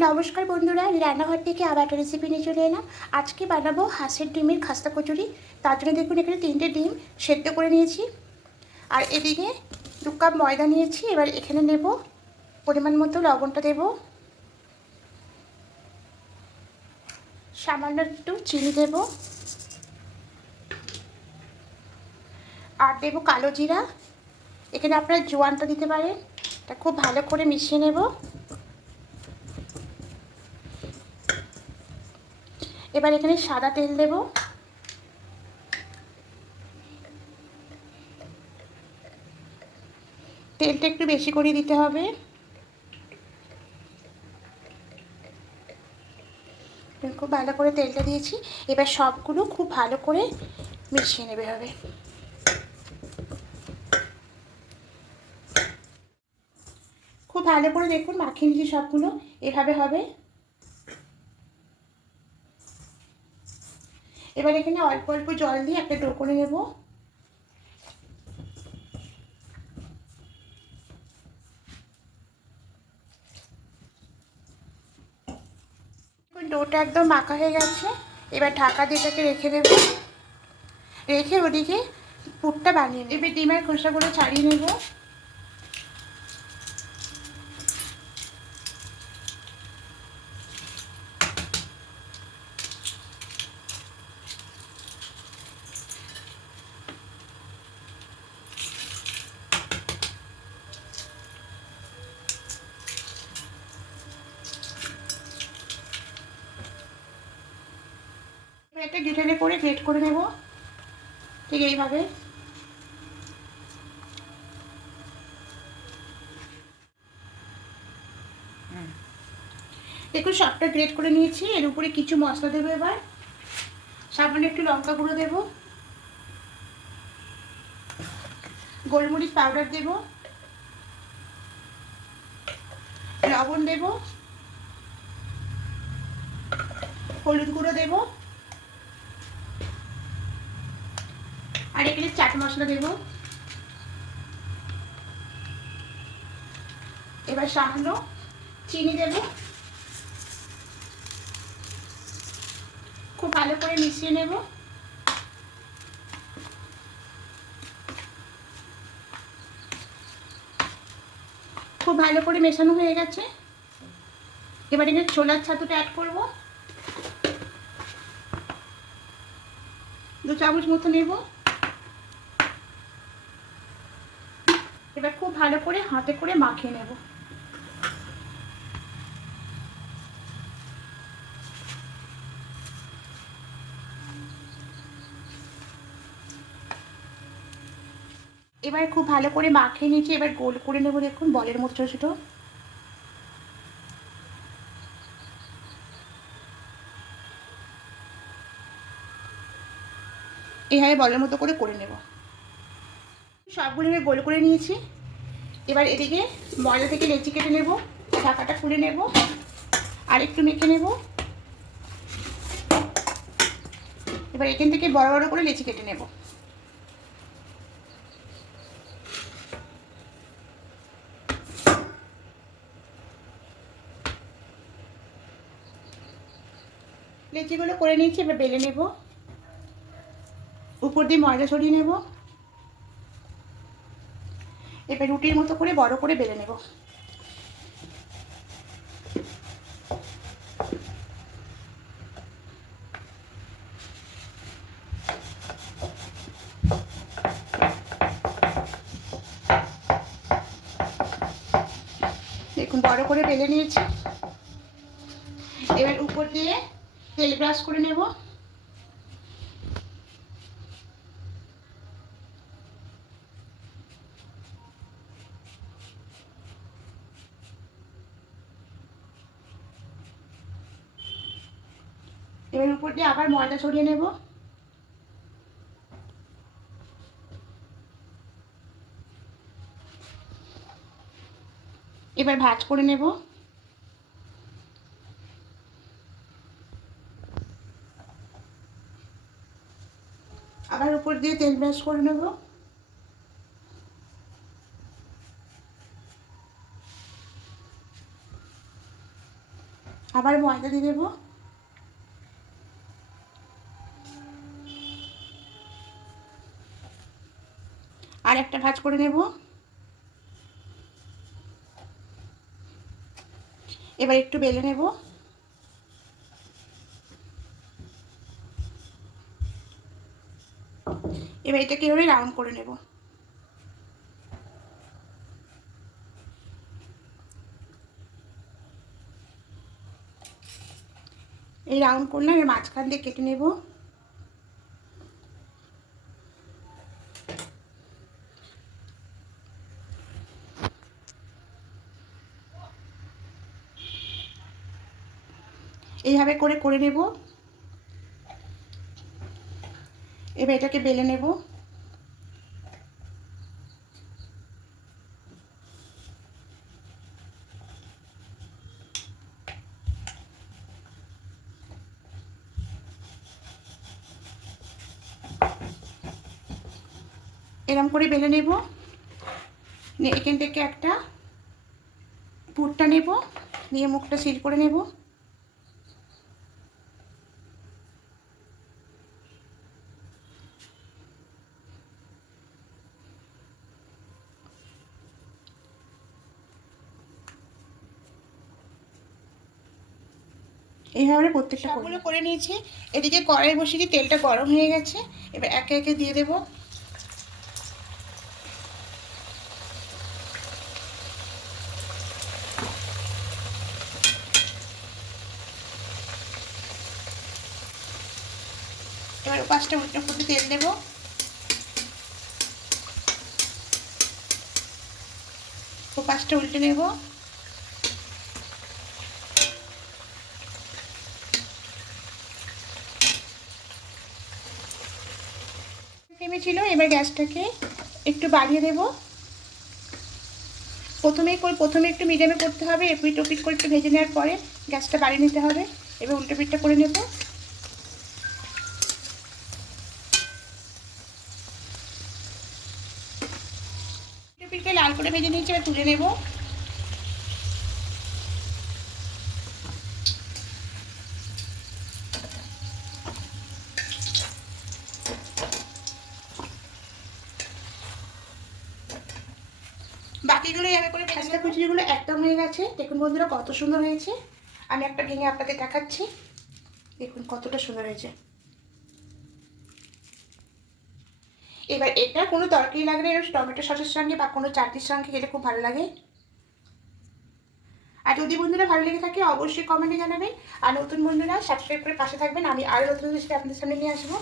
নমস্কার বন্ধুরা রান্নাঘর থেকে আবার একটা রেসিপি নিয়ে চলে এলাম। আজকে বানাবো হাঁসের ডিমের খাস্তা কচুরি। তার জন্য দেখুন, এখানে তিনটে ডিম সেদ্ধ করে নিয়েছি। আর এদিকে দু কাপ ময়দা নিয়েছি। এবার এখানে নেব পরিমাণ মতো লবণটা দেব। সামান্য একটু চিনি দেব। আর দেব কালো জিরা। এখানে আপনারা জোয়ানটা দিতে পারেন। এটা খুব ভালো করে মিশিয়ে নেব। এবার এখানে সাদা তেল দেব। তেলটা একটু বেশি করে দিতে হবে। খুব ভালো করে তেলটা দিয়েছি। এবার সবগুলো খুব ভালো করে মিশিয়ে নেবে হবে। খুব ভালো করে দেখুন মাখিয়ে নিয়েছি সবগুলো। এভাবে হবে। এবার এখানে অল্প অল্প জল দিয়ে একটা ডো করে নেব। ডোটা একদম মাখা হয়ে গেছে। এবার ঢাকা দিয়ে এটাকে রেখে দেব। রেখে ওদিকে পুরটা বানিয়ে নেব। এবার ডিমের খোসাগুলো ছাড়িয়ে নেব। একটা গিটারে করে গ্রেট করে নেব। ঠিক এইভাবে। দেখুন, সবটা গ্রেট করে নিয়েছি। এর উপরে কিছু মশলা দেবো এবার। সামান্য একটু লঙ্কা গুঁড়ো দেব। গোলমরিচ পাউডার দেব। লবণ দেব। হলুদ গুঁড়ো দেব। আর এখানে চাট মশলা দেব। এবার সামান্য চিনি দেব। খুব ভালো করে মিশিয়ে নেব। খুব ভালো করে মেশানো হয়ে গেছে। এবার এখানে ছোলার ছাতুটা অ্যাড করব। দু চামচ মতো নেব। এবার খুব ভালো করে হাতে করে মাখিয়ে নেব। এবার খুব ভালো করে মাখিয়ে নিয়েছি, এবার গোল করে নেব দেখুন, বলের মতো ছোটো এভাবে বলের মতো করে করে নেব। সবগুলো আমি গোল করে নিয়েছি। এবার এদিকে ময়দা থেকে লেচি কেটে নেব, ঢাকাটা খুলে নেব, আর একটু মেখে নেব। এবার এখান থেকে বড় বড় করে লেচি কেটে নেব। লেচিগুলো করে নিয়েছি, এবার বেলে নেব। উপর দিয়ে ময়দা ছড়িয়ে নেব। এবার রুটির মতো করে বড় করে বেলে নেব। দেখুন, বড় করে বেলে নিয়েছি। এবার উপর দিয়ে তেল ব্রাশ করে নেব। এবার উপর দিয়ে আবার ময়দা ছড়িয়ে নেব। এবার ভাজ করে নেব। আবার উপর দিয়ে তেল ব্রাশ করে নেব। আবার ময়দা দিয়ে দেবো। আর একটা ভাজ করে নেব। এবার একটু বেলে নেব। এবার এটাকে এভাবে রাউন্ড করে নেব। এই রাউন্ড করলাম এর মাঝখান দিয়ে কেটে নেব। এইভাবে করে করে নেব। এবার এটাকে বেলে নেব। এরম করে বেলে নেব। এখান থেকে একটা পুরটা নেব। নিয়ে মুখটা সিল করে নেব। এইভাবে প্রত্যেকটা সবগুলো করে নিয়েছি। এদিকে কড়াই বসিয়ে তেলটা গরম হয়ে গেছে। এবার একে একে দিয়ে দেবো। এবার পাঁচটা উল্টো ফুটে তেল দেবো। পাঁচটা উল্টে নেব ফ্লেমে ছিল এবার গ্যাসটাকে একটু বাড়িয়ে দেব। প্রথমে প্রথমে একটু মিডিয়ামে করতে হবে এপিট ওপিট করে একটু ভেজে নেওয়ার পরে গ্যাসটা বাড়িয়ে নিতে হবে, এবার উল্টো পিঠটা করে নেব। পিঠে লাল করে ভেজে নিয়েছি, এবার তুলে নেব। বাকিগুলো এভাবে করে খাস্তা কুচিগুলো একদম হয়ে গেছে। দেখুন বন্ধুরা কত সুন্দর হয়েছে। আমি একটা ভেঙে আপনাদের দেখাচ্ছি। দেখুন কতটা সুন্দর হয়েছে। এবার এটা কোনো তরকারি লাগলে টমেটো সসের সঙ্গে বা কোনো চাটনির সঙ্গে খেলে খুব ভালো লাগে। আর যদি বন্ধুরা ভালো লেগে থাকে অবশ্যই কমেন্টে জানাবেন। আর নতুন বন্ধুরা সাবস্ক্রাইব করে পাশে থাকবেন। আমি আরও নতুন রেসিপি আপনাদের সামনে নিয়ে আসব।